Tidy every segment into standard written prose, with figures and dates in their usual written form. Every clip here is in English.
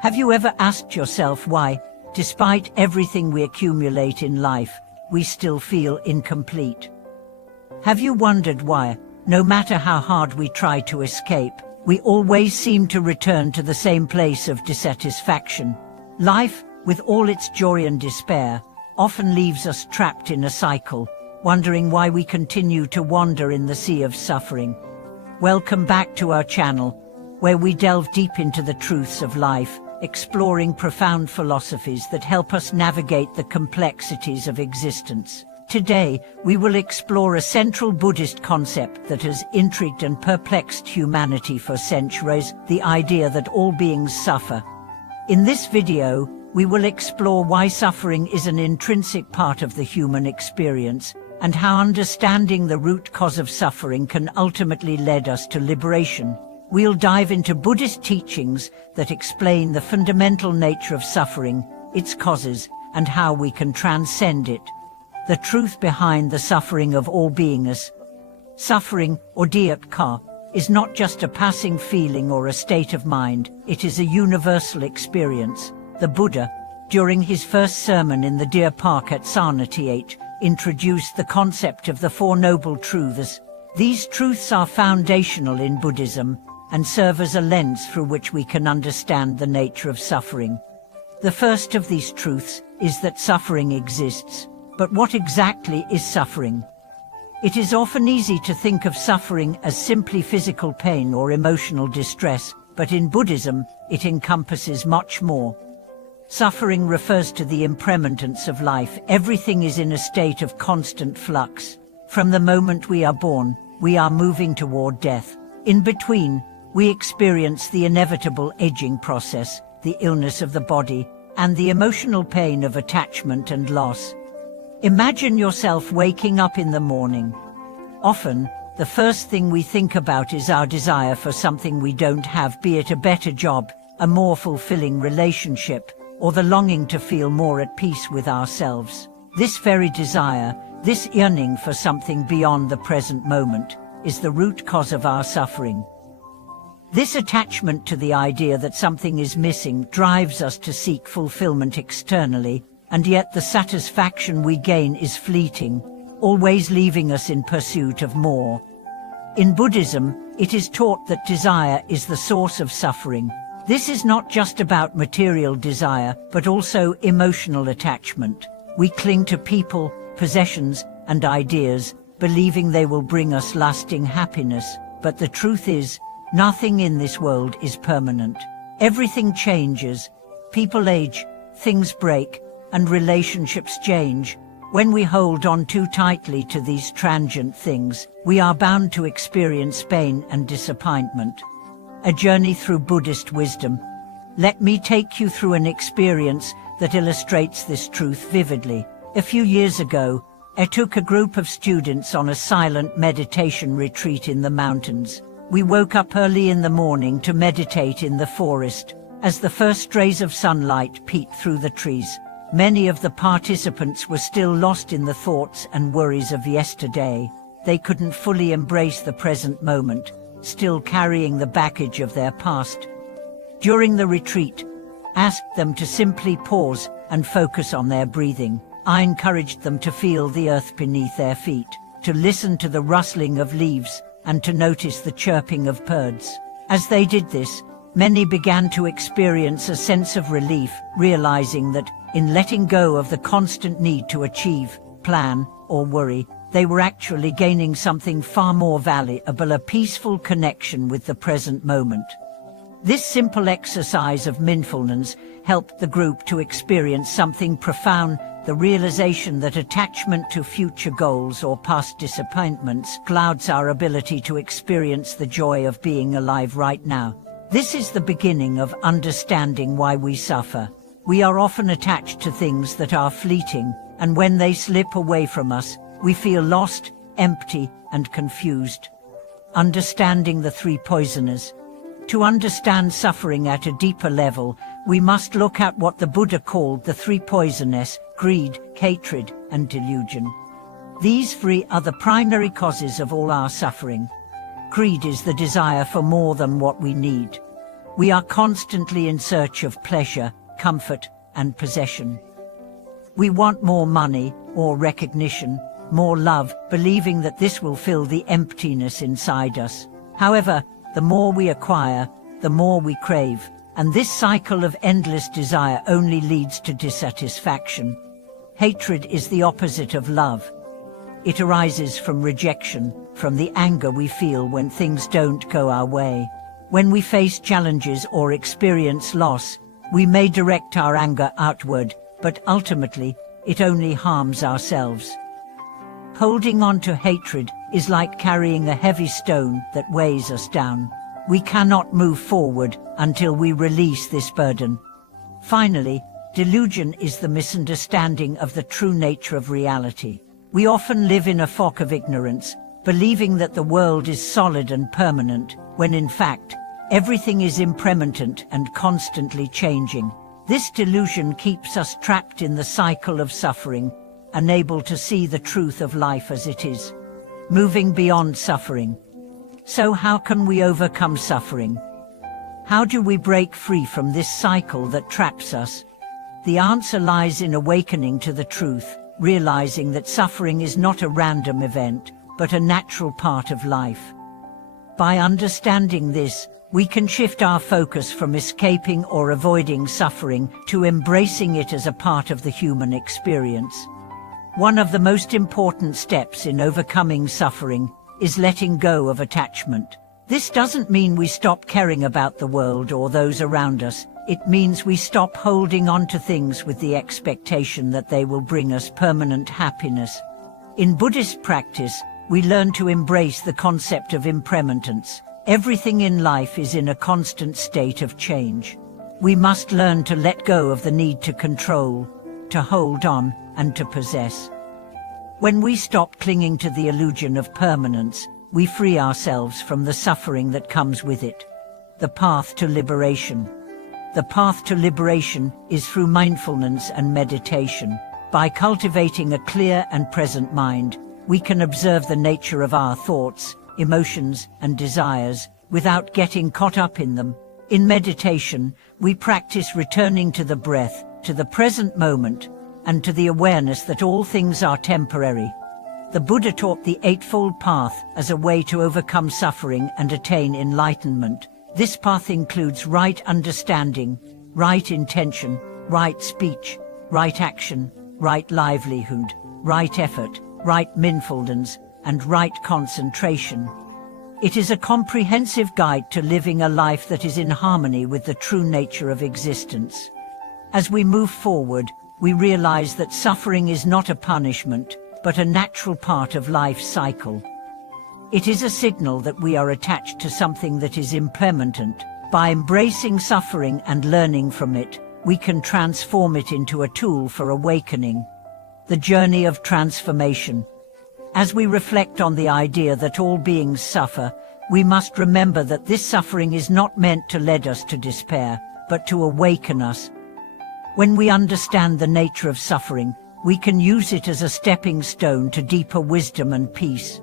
Have you ever asked yourself why, despite everything we accumulate in life, we still feel incomplete? Have you wondered why, no matter how hard we try to escape, we always seem to return to the same place of dissatisfaction? Life, with all its joy and despair, often leaves us trapped in a cycle, wondering why we continue to wander in the sea of suffering. Welcome back to our channel, where we delve deep into the truths of life, exploring profound philosophies that help us navigate the complexities of existence. Today, we will explore a central Buddhist concept that has intrigued and perplexed humanity for centuries: the idea that all beings suffer. In this video, we will explore why suffering is an intrinsic part of the human experience, and how understanding the root cause of suffering can ultimately lead us to liberation. We'll dive into Buddhist teachings that explain the fundamental nature of suffering, its causes, and how we can transcend it. The truth behind the suffering of all beings. Suffering, or dukkha, is not just a passing feeling or a state of mind, it is a universal experience. The Buddha, during his first sermon in the deer park at Sarnathi, introduced the concept of the Four Noble Truths. These truths are foundational in Buddhism and serve as a lens through which we can understand the nature of suffering. The first of these truths is that suffering exists. But what exactly is suffering? It is often easy to think of suffering as simply physical pain or emotional distress, but in Buddhism, it encompasses much more. Suffering refers to the impermanence of life. Everything is in a state of constant flux. From the moment we are born, we are moving toward death. In between, we experience the inevitable aging process, the illness of the body, and the emotional pain of attachment and loss. Imagine yourself waking up in the morning. Often, the first thing we think about is our desire for something we don't have, be it a better job, a more fulfilling relationship, or the longing to feel more at peace with ourselves. This very desire, this yearning for something beyond the present moment, is the root cause of our suffering. This attachment to the idea that something is missing drives us to seek fulfillment externally, and yet the satisfaction we gain is fleeting, always leaving us in pursuit of more. In Buddhism, it is taught that desire is the source of suffering. This is not just about material desire, but also emotional attachment. We cling to people, possessions, and ideas, believing they will bring us lasting happiness. But the truth is, nothing in this world is permanent. Everything changes. People age, things break, and relationships change. When we hold on too tightly to these transient things, we are bound to experience pain and disappointment. A journey through Buddhist wisdom. Let me take you through an experience that illustrates this truth vividly. A few years ago, I took a group of students on a silent meditation retreat in the mountains. We woke up early in the morning to meditate in the forest. As the first rays of sunlight peeked through the trees, many of the participants were still lost in the thoughts and worries of yesterday. They couldn't fully embrace the present moment, still carrying the baggage of their past. During the retreat, I asked them to simply pause and focus on their breathing. I encouraged them to feel the earth beneath their feet, to listen to the rustling of leaves, and to notice the chirping of birds. As they did this, many began to experience a sense of relief, realizing that, in letting go of the constant need to achieve, plan, or worry, they were actually gaining something far more valuable: a peaceful connection with the present moment. This simple exercise of mindfulness helped the group to experience something profound: the realization that attachment to future goals or past disappointments clouds our ability to experience the joy of being alive right now. This is the beginning of understanding why we suffer. We are often attached to things that are fleeting, and when they slip away from us, we feel lost, empty, and confused. Understanding the three poisoners. To understand suffering at a deeper level, we must look at what the Buddha called the three poisoners: greed, hatred, and delusion. These three are the primary causes of all our suffering. Greed is the desire for more than what we need. We are constantly in search of pleasure, comfort, and possession. We want more money, more recognition, more love, believing that this will fill the emptiness inside us. However, the more we acquire, the more we crave, and this cycle of endless desire only leads to dissatisfaction. Hatred is the opposite of love. It arises from rejection, from the anger we feel when things don't go our way. When we face challenges or experience loss, we may direct our anger outward, but ultimately, it only harms ourselves. Holding on to hatred is like carrying a heavy stone that weighs us down. We cannot move forward until we release this burden. Finally, delusion is the misunderstanding of the true nature of reality. We often live in a fog of ignorance, believing that the world is solid and permanent, when in fact, everything is impermanent and constantly changing. This delusion keeps us trapped in the cycle of suffering, unable to see the truth of life as it is. Moving beyond suffering. So how can we overcome suffering? How do we break free from this cycle that traps us? The answer lies in awakening to the truth, realizing that suffering is not a random event, but a natural part of life. By understanding this, we can shift our focus from escaping or avoiding suffering to embracing it as a part of the human experience. One of the most important steps in overcoming suffering is letting go of attachment. This doesn't mean we stop caring about the world or those around us. It means we stop holding on to things with the expectation that they will bring us permanent happiness. In Buddhist practice, we learn to embrace the concept of impermanence. Everything in life is in a constant state of change. We must learn to let go of the need to control, to hold on, and to possess. When we stop clinging to the illusion of permanence, we free ourselves from the suffering that comes with it. The path to liberation. The path to liberation is through mindfulness and meditation. By cultivating a clear and present mind, we can observe the nature of our thoughts, emotions, and desires, without getting caught up in them. In meditation, we practice returning to the breath, to the present moment, and to the awareness that all things are temporary. The Buddha taught the Eightfold Path as a way to overcome suffering and attain enlightenment. This path includes right understanding, right intention, right speech, right action, right livelihood, right effort, right mindfulness, and right concentration. It is a comprehensive guide to living a life that is in harmony with the true nature of existence. As we move forward, we realize that suffering is not a punishment, but a natural part of life's cycle. It is a signal that we are attached to something that is impermanent. By embracing suffering and learning from it, we can transform it into a tool for awakening. The journey of transformation. As we reflect on the idea that all beings suffer, we must remember that this suffering is not meant to lead us to despair, but to awaken us. When we understand the nature of suffering, we can use it as a stepping stone to deeper wisdom and peace.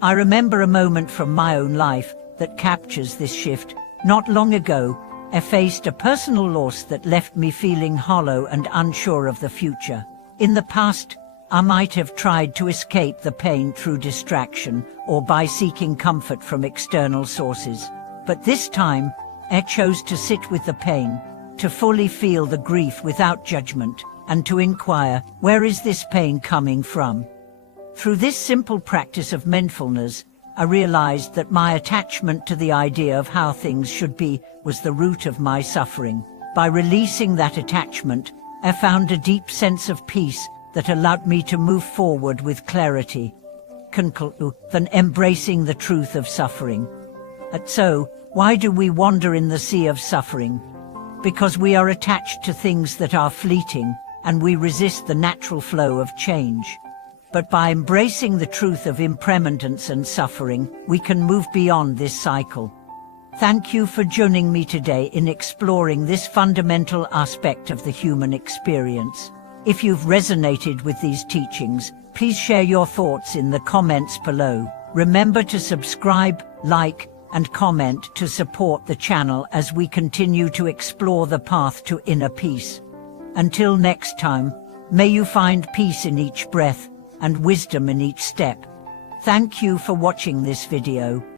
I remember a moment from my own life that captures this shift. Not long ago, I faced a personal loss that left me feeling hollow and unsure of the future. In the past, I might have tried to escape the pain through distraction or by seeking comfort from external sources. But this time, I chose to sit with the pain, to fully feel the grief without judgment, and to inquire, where is this pain coming from? Through this simple practice of mindfulness, I realized that my attachment to the idea of how things should be was the root of my suffering. By releasing that attachment, I found a deep sense of peace that allowed me to move forward with clarity, than embracing the truth of suffering. And so, why do we wander in the sea of suffering? Because we are attached to things that are fleeting, and we resist the natural flow of change. But by embracing the truth of impermanence and suffering, we can move beyond this cycle. Thank you for joining me today in exploring this fundamental aspect of the human experience. If you've resonated with these teachings, please share your thoughts in the comments below. Remember to subscribe, like, and comment to support the channel as we continue to explore the path to inner peace. Until next time, may you find peace in each breath and wisdom in each step. Thank you for watching this video.